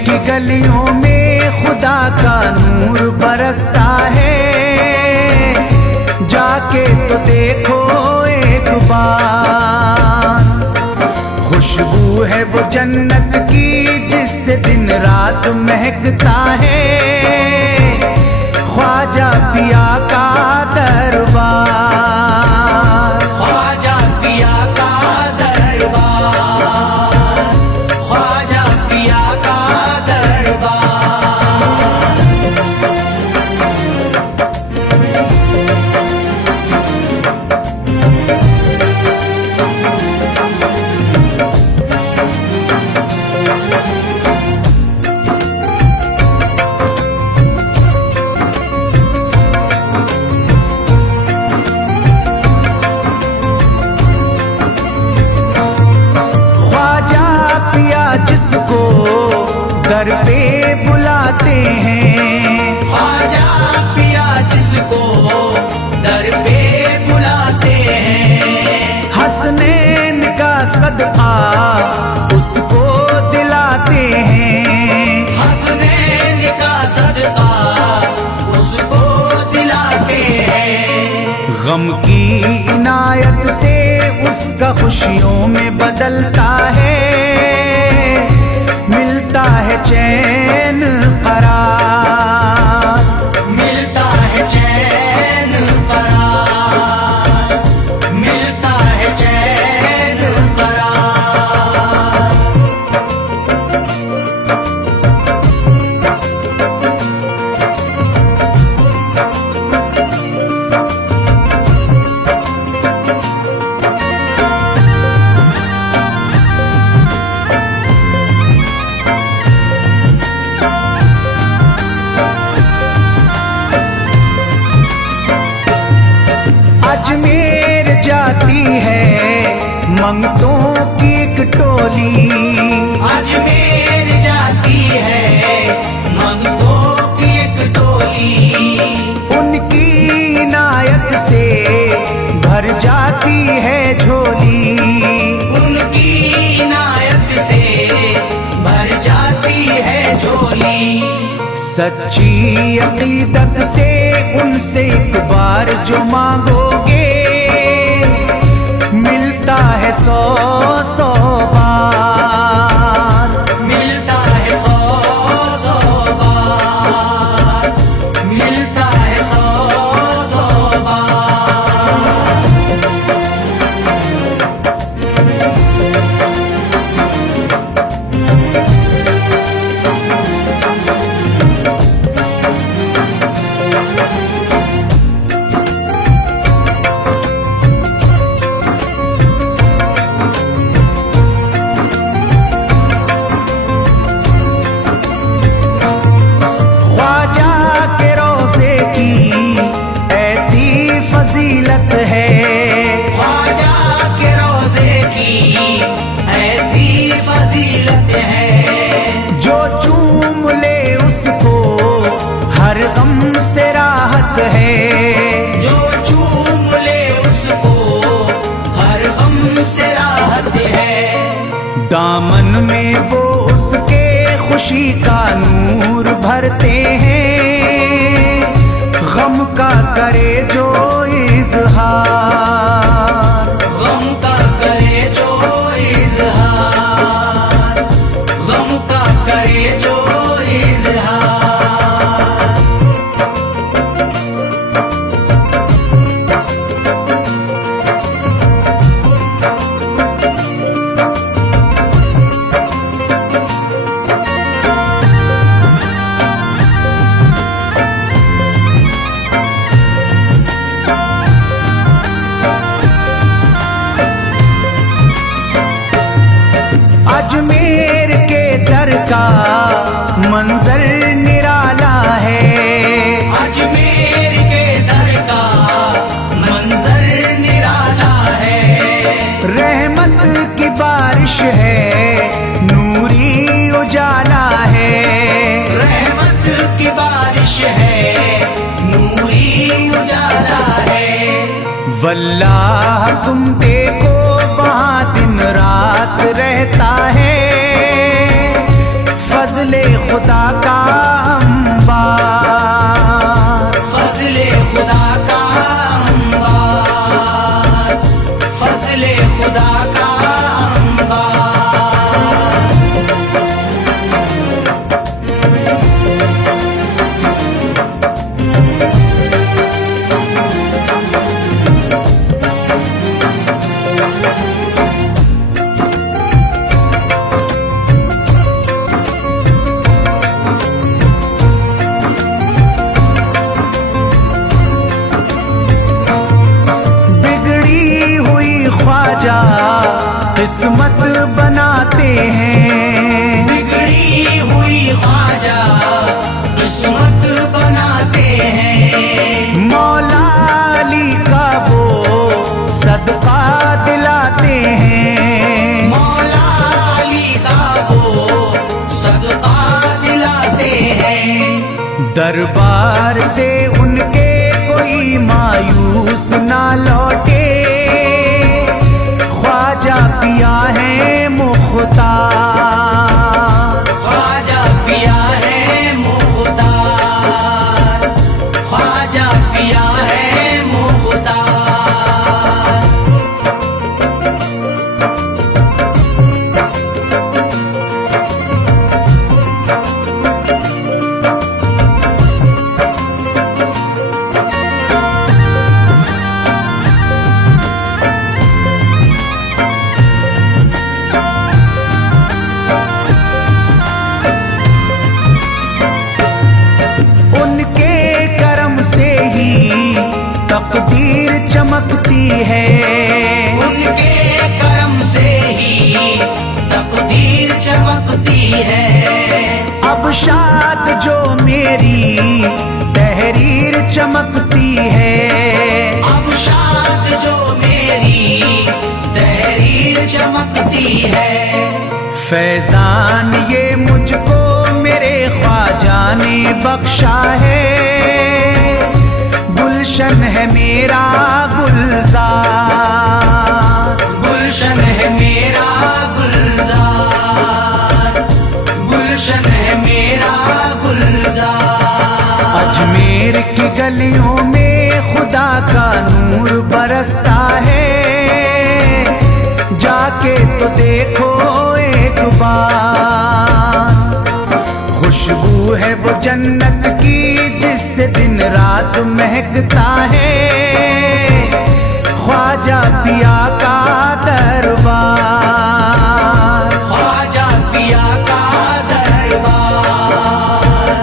की गलियों में खुदा का नूर बरसता है। जाके तो देखो एक बार, खुशबू है वो जन्नत की जिससे दिन रात महकता है। ख्वाजा पिया का दरबार, ख्वाजा पिया का दरबार, ख्वाजा पिया का दरबार। जिसको दर पे बुलाते हैं, ख्वाजा पिया जिसको दर पे बुलाते हैं। हसनैन का सदका उसको दिलाते हैं, हसनैन का सदका उसको दिलाते हैं। गम की इनायत से उसका खुशियों में बदलता है। मिलता है चैन करार, मिलता है चैन करार, मिलता है चैन करार। अजमेर जाती है मंगतों की एक टोली, अजमेर जाती है मंगतों की एक टोली। उनकी इनायत से भर जाती है झोली, उनकी इनायत से भर जाती है झोली। सच्ची अकीदत से उनसे एक बार जो मांगोगे मिलता है 100 बार, मिलता है 100 बार, मिलता है 100 बार। फजीलत है ख्वाजा के रोज़े की ऐसी फजीलत है। जो चूम ले उसको हर गम से राहत है, जो चूम ले उसको हर गम से राहत है। दामन में वो उसके खुशी का नूर भरते हैं। गम का करे जो इज़हार, गम का करे जो इज़हार, गम का करे जो इज़हार। अजमेर के दर का मंजर निराला है, अजमेर के दर का मंजर निराला है। रहमत की बारिश है, नूरी उजाला है, रहमत की बारिश है, नूरी उजाला है। वल्लाह तुम देखो वहाँ दिन रात रहता है। फजल फजले खुदा का अंबार, फजले खुदा का अंबार, फजले खुदा का अंबार। किस्मत बनाते हैं, बिगड़ी हुई ख्वाजा किस्मत बनाते हैं। मौला अली का वो सदका दिलाते हैं, मौला अली का वो सदका दिलाते हैं। दरबार से उनके कोई मायूस ना लौटे, ख्वाजा पिया है मुख्तार, ख्वाजा पिया है मुख्तार, ख्वाजा पिया है मुख्तार। तकदीर चमकती है, उनके करम से ही तकदीर चमकती है। अब शाद जो मेरी तहरीर चमकती है, अब शाद जो मेरी तहरीर चमकती है। फैजान ये मुझको मेरे ख्वाजा ने बख्शा है, गुलशन है मेरा गुलजार, गुलशन है मेरा गुलजार, गुलशन है मेरा गुलजार। अजमेर की गलियों में खुदा का नूर बरसता है, जाके तो देखो एक बार। खुशबू है वो जन्नत की जिससे दिन रात महकता है, ख्वाजा पिया का दरबार, ख्वाजा पिया का दरबार,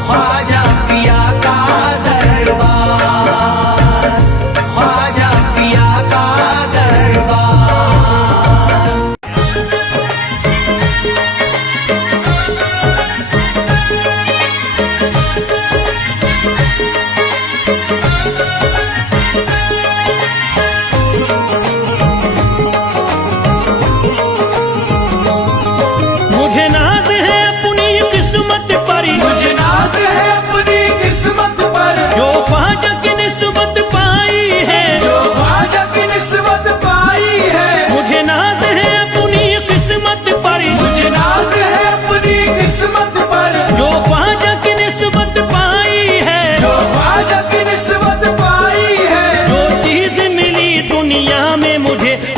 ख्वाजा पिया का दरबार, ख्वाजा पिया का दरबार।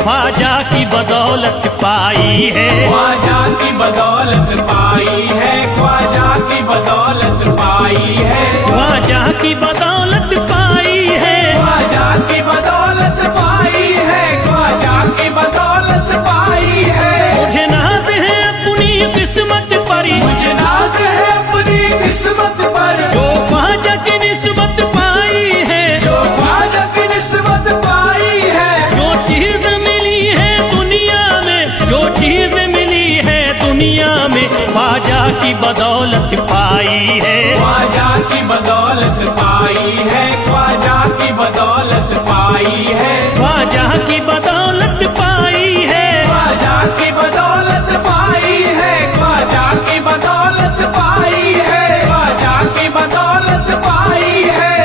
ख्वाजा की बदौलत पाई है, ख्वाजा की बदौलत पाई है, ख्वाजा की बदौलत पाई है, ख्वाजा की बदौलत पाई है, ख्वाजा की बदौलत पाई है, ख्वाजा की बदौलत पाई है। मुझे नाज है अपनी किस्मत पर, मुझे नाज है अपनी किस्मत पर, जो ख्वाजा की निस्बत पाई है, जो ख्वाजा की निस्बत पाई है। जो चीज मिली है दुनिया में, जो चीज मिली है दुनिया में, ख्वाजा की बदौलत पाई है, ख्वाजा की बदौलत पाई है, ख्वाजा की बदौलत पाई है, ख्वाजा की बदौलत पाई है, ख्वाजा की बदौलत पाई है, ख्वाजा की बदौलत पाई है, ख्वाजा की बदौलत पाई है।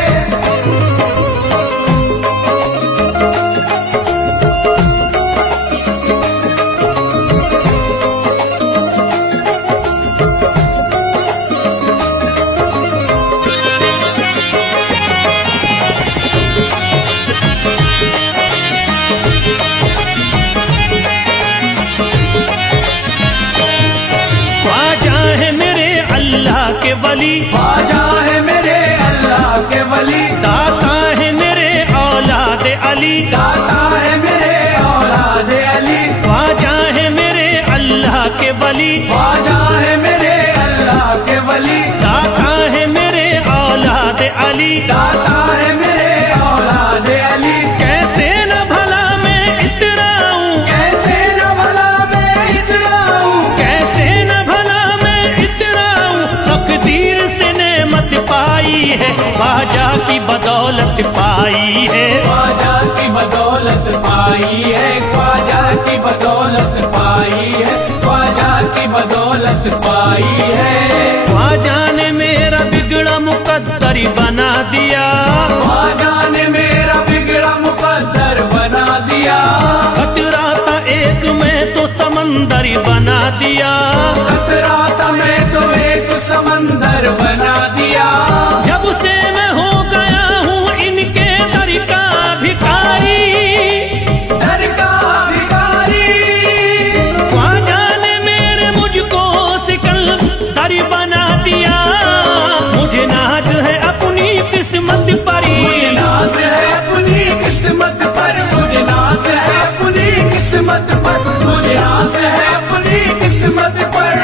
वली, ख्वाजा है मेरे अल्लाह के वली, दाता है मेरे औलाद अली, दाता है मेरे औलाद अली, ख्वाजा है मेरे अल्लाह के वली, ख्वाजा है मेरे अल्लाह के वली, दाता है मेरे औलाद अली। दाता है मेरे औलाद अली। कैसे न भला मैं इतराऊं, कैसे न भला मैं इतराऊं, कैसे न भला मैं इतराऊं, तकदीर से नेमत पाई है, ख्वाजा की बदौलत पाई है, ख्वाजा की बदौलत पाई है, ख्वाजा की बदौलत पाई है, ख्वाजा की बदौलत पाई है। ख्वाजा ने मेरा बिगड़ा मुकद्दर बना दिया, ख्वाजा ने मेरा बिगड़ा मुकद्दर बना दिया, खतरा था एक मैं तो समंदर बना दिया, खतरा था मैं तो एक समंदर बना दिया। जब से मैं हो गया हूँ इनके दर का भिखारी, दर का भिखारी, ख्वाजा ने मेरे मुझको सिकंदर बना दिया, मुझे नाज है अपनी किस्मत पर, मुझे नाज है अपनी किस्मत पर, मुझे नाज है अपनी किस्मत पर, मुझे नाज है अपनी किस्मत पर।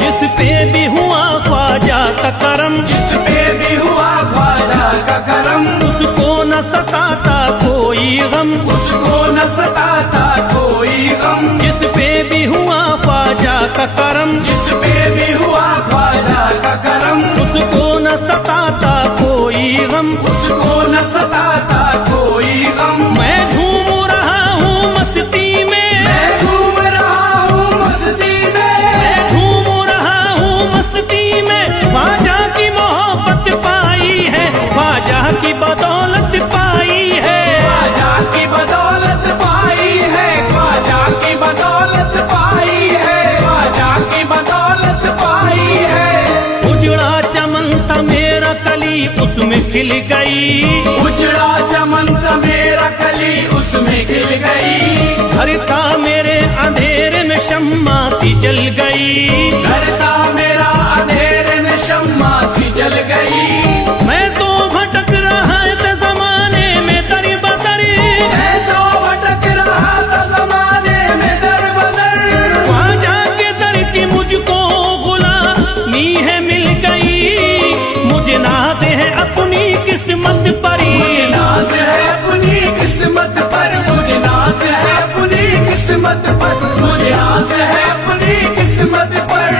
जिस पे भी हुआ ख्वाजा का करम, जिस पे भी हुआ ख्वाजा का करम, उसको न सताता कोई गम, उसको न सताता कोई गम, जिस पे भी हुआ ख्वाजा का करम, जिस पे भी हुआ ख्वाजा का करम, उसको न सताता कोई गम, उसको न सताता कोई गम। मैं झूम रहा हूँ मस्ती में, मैं झूम रहा हूँ मस्ती में, मैं झूम रहा हूँ मस्ती में, ख्वाजा की मोहब्बत पाई है, ख्वाजा की बदौलत पाई है, ख्वाजा की बदौलत पाई है, ख्वाजा की बदौलत पाई है, ख्वाजा की बदौलत पाई है। उजड़ा चमन था मेरा कली उसमें खिल गई, उजड़ा चमन था मेरा कली उसमें खिल गई, घर था मेरे अंधेरे में शम्मा सी जल गई, घर था मेरा अंधेरे में शम्मा सी जल गई। मैं तो भटक रहा था जमाने में दर बदर, मैं तो भटक रहा था जमाने में दर बदर, ख्वाजा के दर की मुझको गुलामी है मिल गई, मुझे नाज है अपनी किस्मत पर, मुझे नाज है अपनी किस्मत पर, मुझे नाज है अपनी किस्मत पर, मुझे नाज है अपनी किस्मत पर।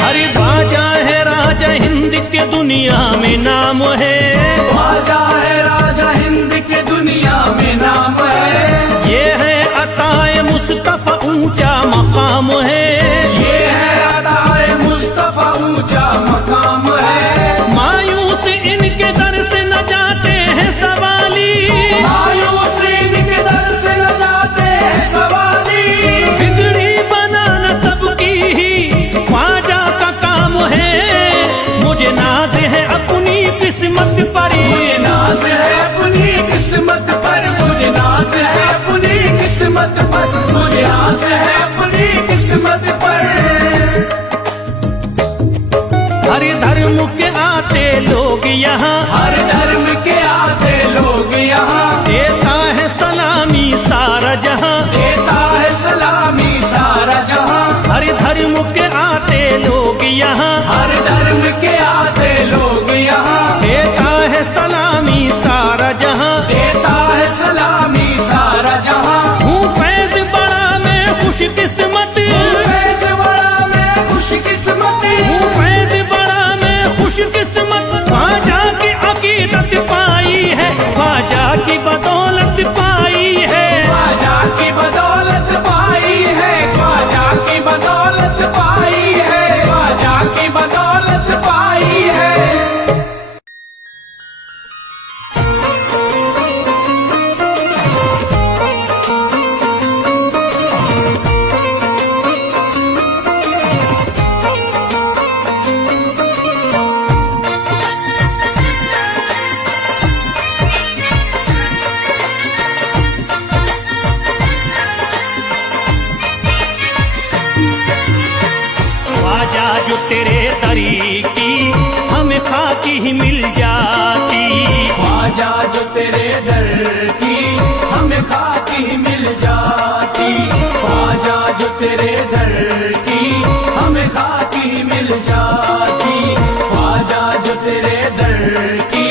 हरे ख्वाजा है राजा हिंद के दुनिया में नाम है, ख्वाजा है राजा हिंद के दुनिया में नाम है, ये है अताए मुस्तफा ऊंचा मकाम है, ये है अताए मुस्तफा ऊंचा मकाम है। मायूस इनके दर से न जाते हैं सवाली, मायूस इनके दर से न जाते हैं सवाली, बिगड़ी बनाना सबकी ही ख्वाजा का काम है, मुझे नाज है अपनी किस्मत पर, मुझे नाज है अपनी किस्मत पर, मुझे नाज है अपनी किस्मत पर, मुझे नाज है अपनी किस्मत ख्वाजा जो तेरे दर की हमें खाकी मिल जाती, ख्वाजा जो तेरे दर की हमें खाकी मिल जाती, ख्वाजा जो तेरे दर की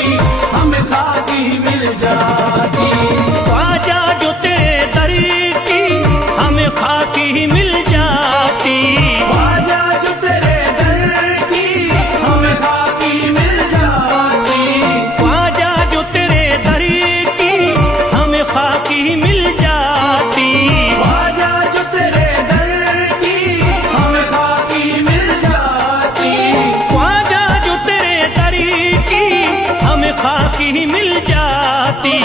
हमें खाकी मिल जाती। ख्वाजा जो तेरे दर की हमें खाकी मिल जाती, ख्वाजा जो तेरे दर की हमें खाकी मिल जाती, ख्वाजा जो तेरे दर की हमें खाकी मिल जाती, ख्वाजा जो तेरे दर की हमें खाकी मिल जाती, ख्वाजा जो तेरे दर की हमें खाकी मिल जाती।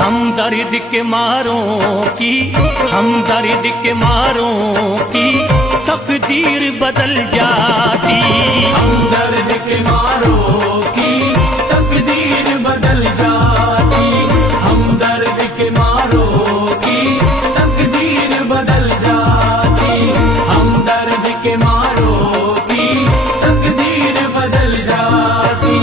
हम दर्द के मारों की, हम दर्द के मारों की तकदीर बदल जाती, हम दर्द के मारों की तकदीर बदल जाती, हम दर्द के मारों की तकदीर बदल जाती, हम दर्द के मारों की तकदीर बदल जाती।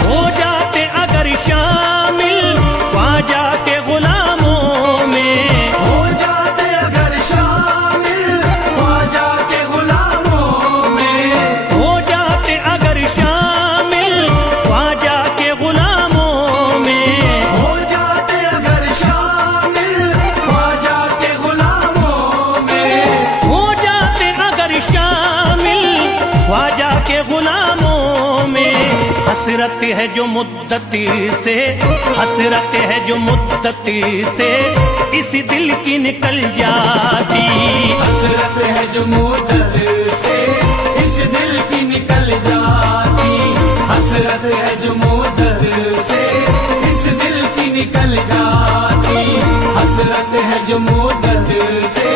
हो जाते अगर शामिल ख्वाजा के गुलामों में, हो जाते अगर शामिल ख्वाजा के गुलामों में, हो जाते अगर शामिल ख्वाजा के गुलामों में, हो जाते अगर शामिल ख्वाजा के गुलामों में, हो जाते अगर शामिल ख्वाजा के गुलामों में। हसरत है जो मुद्दती से, हसरत है जो मुद्दती से इस दिल की निकल जाती, हसरत है जो मुद्दत से इस दिल की निकल जाती, हसरत है जो मुद्दत से इस दिल की निकल जाती, हसरत है जो मुद्दत से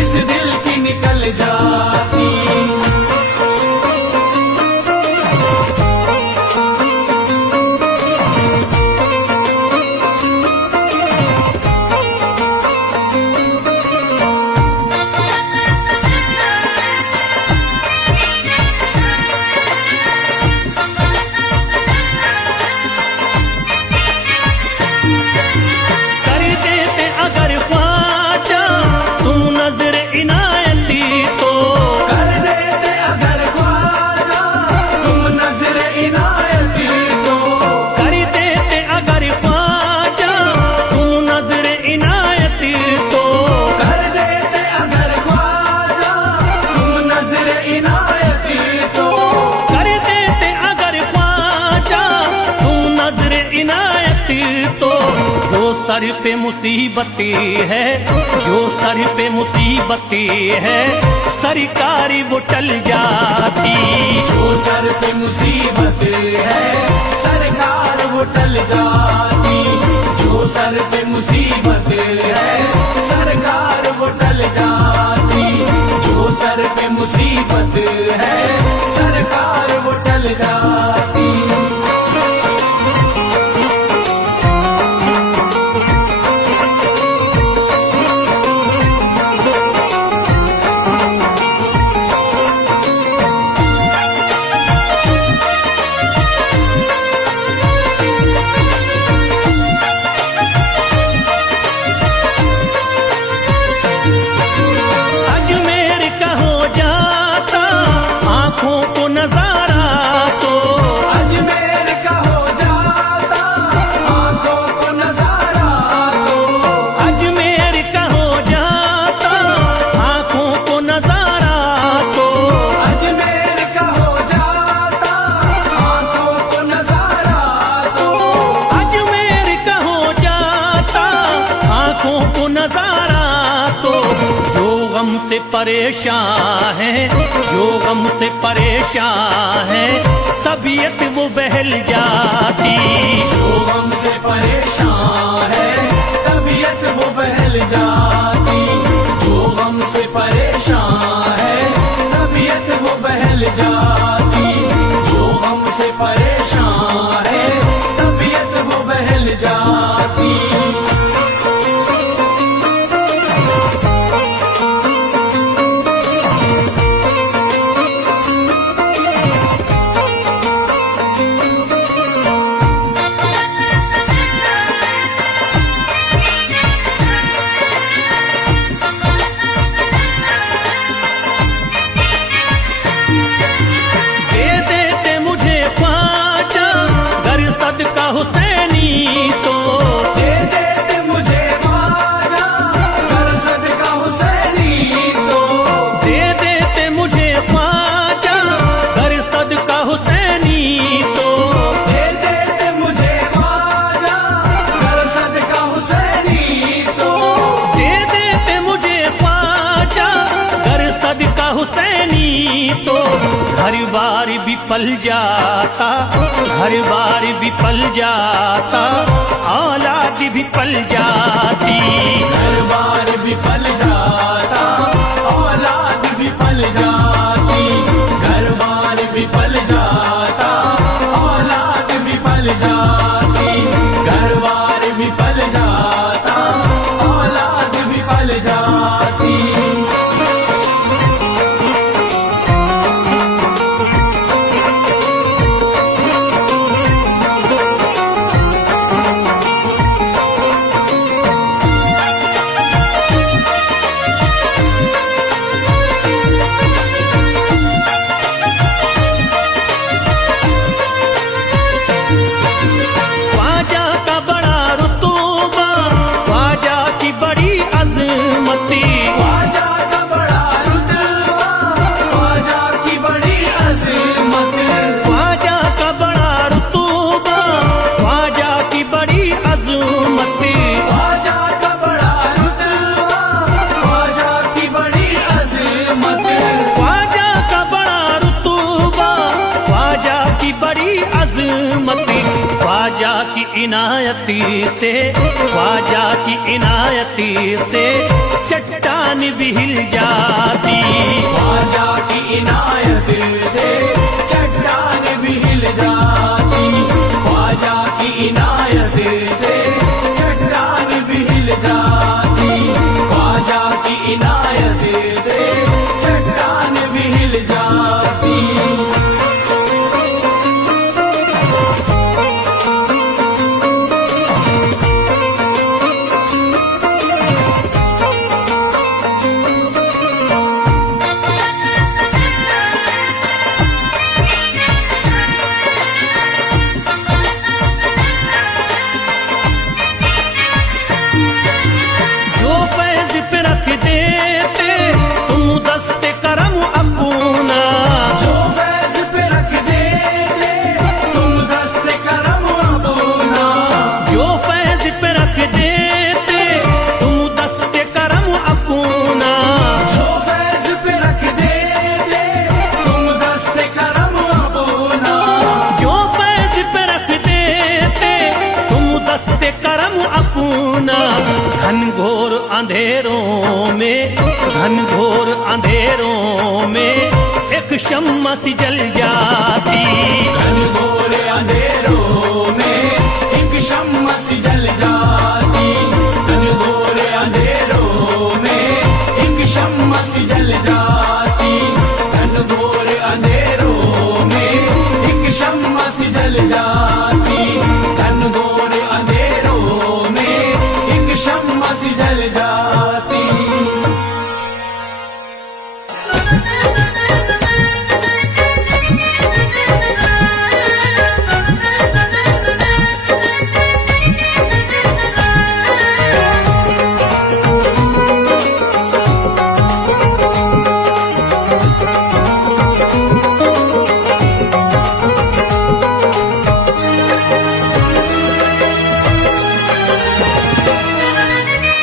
इस दिल की निकल जाती। कर देते अगर ख्वाजा तुम नजर इनायती तो, कर देते अगर ख्वाजा तुम नजर इनायती तो, कर देते अगर ख्वाजा तुम नजर इनायती तो, कर देते अगर ख्वाजा तुम नजर इनायती तो, कर देते अगर ख्वाजा तुम नजर इनायती तो। जो सर पे मुसीबती है, जो सर पे मुसीबती है सरकारी वो टल जाती, जो सर पे मुसीबत है सरकार वो टल जाती, जो सर पे मुसीबत है सरकार वो टल जाती, जो सर पे मुसीबत है सरकार वो टल जाती। अजमेर का हो जाता आंखों को नजारा तो, अजमेर का हो जाता आंखों को नजारा तो, अजमेर का हो जाता आंखों को नजारा तो, अजमेर का हो जाता आंखों को नजारा तो, अजमेर का हो जाता आंखों को नजारा तो। जो गम से परेशान है, जो गम से परेशान है तबीयत वो बहल जाती, जो हमसे परेशान है तबीयत वो बहल जाती, जो हमसे परेशान भी पल जाता, घर बार भी पल जाता, औलाद भी पल जाती। घर बार भी पल जाता, औलाद भी पल जाती। घर बार भी पल जाता, औलाद भी पल जाती। घर बार भी पल जाता, औलाद भी पल जाती। ख्वाजा का बड़ा रुतबा, ख्वाजा की बड़ी अजमती, ख्वाजा का बड़ा रुतबा, ख्वाजा की बड़ी अज़मत। ख्वाजा का बड़ा रुतबा, ख्वाजा की बड़ी अजमती। ख्वाजा का बड़ा रुतबा, ख्वाजा की बड़ी अज़मत। ख्वाजा का बड़ा रुतबा, ख्वाजा की बड़ी अजमती। ख्वाजा की इनायती से, ख्वाजा की इनायती से चट्टान भी हिल जाती। ख्वाजा की इनायत से चट्टान भी हिल जाती। ख्वाजा की इनायत से चट्टान भी हिल जाती। ख्वाजा की इनायत से चट्टान भी हिल जाती। जो फैज पे रख देते तुम दस्ते करम अपना, जो फैज़ पे रख देते तुम दस्ते करम अपना। जो फैज पे रख देते तुम दस्ते करम अपना। जो फैज़ पे रख देते तुम दस्ते करम अपना। जो फैज पे रख देते तुम दस्ते करम अपना। घनघोर अंधेरों में, घनघोर अंधेरों में एक शम्मा सी जल जाती। घनघोर अंधेरों में एक शम्मा सी जल जाती। घनघोर अंधेरों में एक शम्मा सी जल जाती। घनघोर अंधेरों में एक शम्मा सी जल जाती। घनघोर अंधेरों में एक शम्मा सी जल जाती।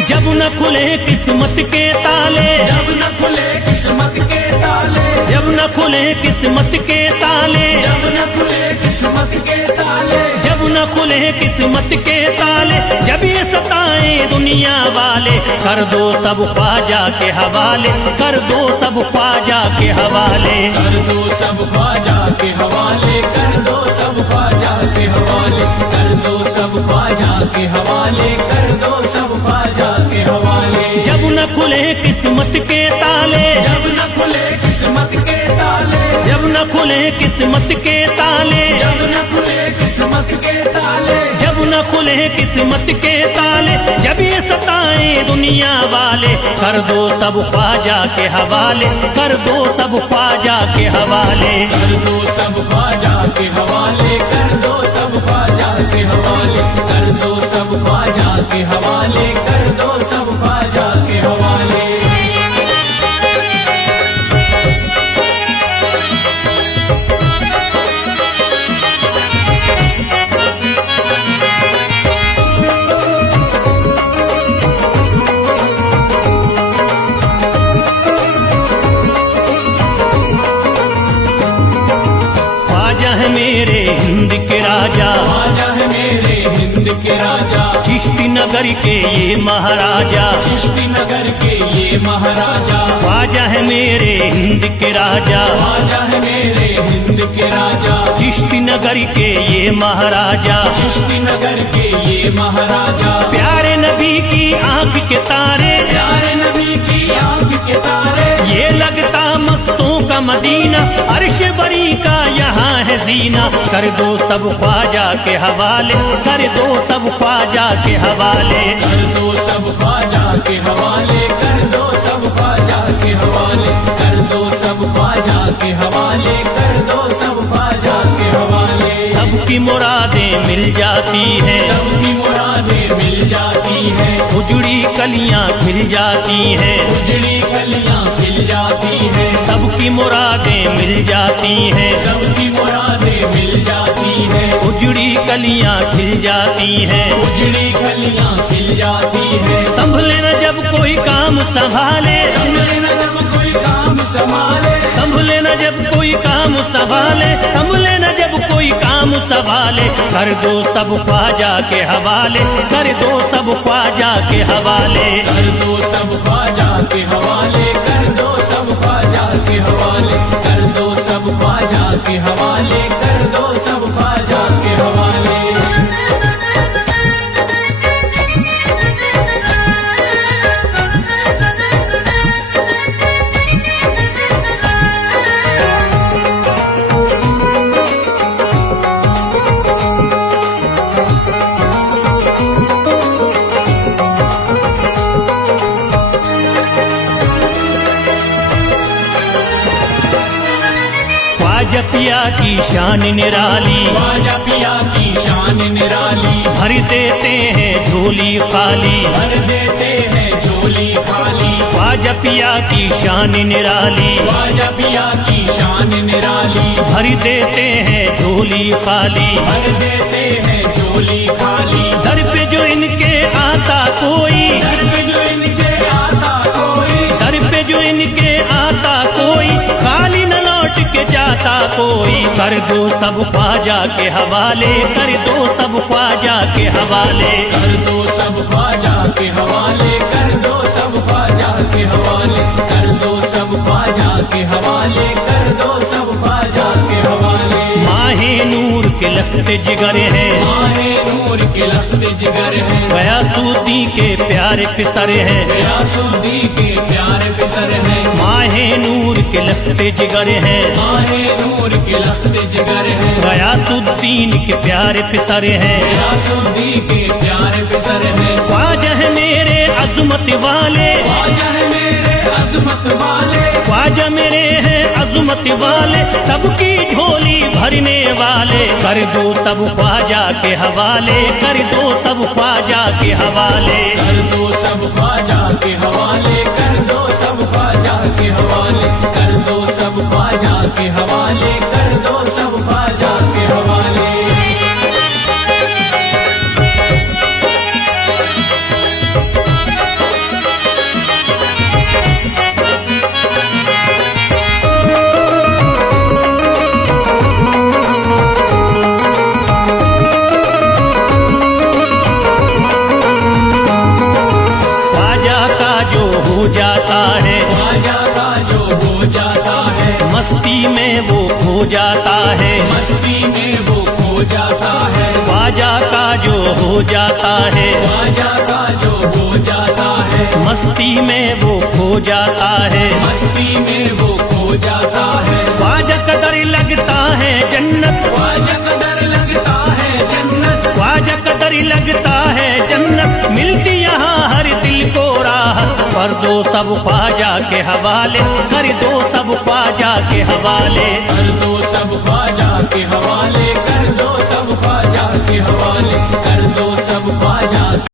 जब न खुले किस्मत के ताले, जब न खुले किस्मत के ताले, जब न खुले किस्मत के ताले, जब न खुले किस्मत के ताले, जब न खुले किस्मत के ताले, जब ये सताए दुनिया वाले, कर दो सब ख्वाजा के हवाले, कर दो सब ख्वाजा के हवाले। कर दो सब ख्वाजा के हवाले, कर दो सब ख्वाजा के हवाले, कर दो सब ख्वाजा के हवाले, कर दो सब ख्वाजा के हवाले। जब न खुले किस्मत के ताले, जब न खुले किस्मत के ताले, जब न खुले किस्मत के ताले, जब न खुले किस्मत के ताले, जब न खुले किस्मत के ताले, जब ये सताए दुनिया वाले, कर दो सब ख्वाजा के हवाले, कर दो सब ख्वाजा के हवाले। कर दो सब ख्वाजा के हवाले, कर दो सब ख्वाजा के हवाले, कर दो सब ख्वाजा के हवाले, कर दो सब ख्वाजा के हवाले। के राजा, ख्वाजा है मेरे हिंद के राजा, चिश्ती नगर के ये महाराजा, चिश्ती नगर के ये महाराजा, ख्वाजा है मेरे हिंद के राजा, ख्वाजा है मेरे हिंद के राजा, चिश्ती नगर के ये महाराजा, चिश्ती नगर के ये महाराजा, प्यारे नबी की आंख के तारे, प्यारे नबी की आंख के तारे, ये लगता मस्तों का मदीना, अर्श बरी का यहाँ है जीना। कर दो सब ख्वाजा के हवाले, कर दो सब ख्वाजा के हवाले, कर दो सब ख्वाजा के हवाले, कर दो सब ख्वाजा के हवाले, कर दो सब ख्वाजा के हवाले, कर दो सब ख्वाजा के हवाले। सबकी मुरादें मिल जाती हैं, सबकी मुरादें मिल जाती है, उजड़ी कलियां खिल जाती हैं, उजड़ी कलियां खिल जाती है, सबकी मुरादें मिल जाती हैं, सबकी मुरादें मिल जाती है, उजड़ी कलियां खिल जाती हैं। उजड़ी कलियां खिल जाती है। संभले न जब कोई काम संभाले, संभले न जब कोई काम संभाले, संभले न जब कोई काम संभाले, संभले न जब कोई काम संभाले, कर दो सब ख्वाजा के हवाले, कर दो सब ख्वाजा के हवाले, कर दो सब ख्वाजा के हवाले, कर दो सब ख्वाजा के हवाले, कर दो सब ख्वाजा के हवाले, कर दो सब ख्वाजा के हवाले। ख्वाजा पिया की शान निराली, ख्वाजा पिया की शान निराली, भर देते हैं झोली खाली, भर देते हैं झोली खाली, ख्वाजा पिया की शान निराली, ख्वाजा पिया की शान निराली, भर देते हैं झोली खाली, भर देते हैं झोली खाली। दर पे जो इनके आता कोई, दर पे जो इनके आता कोई, दर पे जो इनके आता कोई, खाली न लौट के जाता कोई, कर दो सब ख्वाजा के हवाले, कर दो सब ख्वाजा के हवाले, कर दो सब ख्वाजा के हवाले, कर दो सब ख्वाजा के हवाले, कर दो सब ख्वाजा के हवाले, कर दो सब ख्वाजा के हवाले। माहे नूर के लखते जिगर हैं, माहे नूर के लखते जिगर है, गयासूद्दीन के प्यारे पिसर हैं, गयासुद्दीन के प्यारे पिसर है, माहे नूर के लखते जिगर हैं, माहे नूर के लखते जिगर है, गयासूद्दीन के प्यारे पिसर हैं, गयासुद्दीन के प्यारे पिसर है। ख्वाजा है मेरे अजमत वाले, ख्वाजा है मेरे अजमत वाले, ख्वाजा मेरे हैं अजमत वाले, सबकी झोली भरने वाले, कर दो सब ख्वाजा के हवाले, कर दो सब ख्वाजा के हवाले, कर दो सब ख्वाजा के हवाले, कर दो सब ख्वाजा के हवाले, कर दो सब ख्वाजा के हवाले, कर दो सब ख्वाजा के हवाले। हो जाता है, ख्वाजा का जो हो जाता है, मस्ती में वो खो जाता है, मस्ती में वो खो जाता है, ख्वाजा का जो हो जाता है, ख्वाजा का जो हो जाता है, मस्ती में वो खो जाता है, मस्ती में वो खो जाता है। ख्वाजा कदर लगता है जन्नत, ख्वाजा कदर लगता है जन्नत, ख्वाजा कदर लगता है जन्नत, मिलती यहाँ हर दिल को राहत, कर दो सब ख्वाजा के हवाले, कर दो सब ख्वाजा के हवाले, कर दो सब ख्वाजा के हवाले, कर दो सब ख्वाजा के हवाले,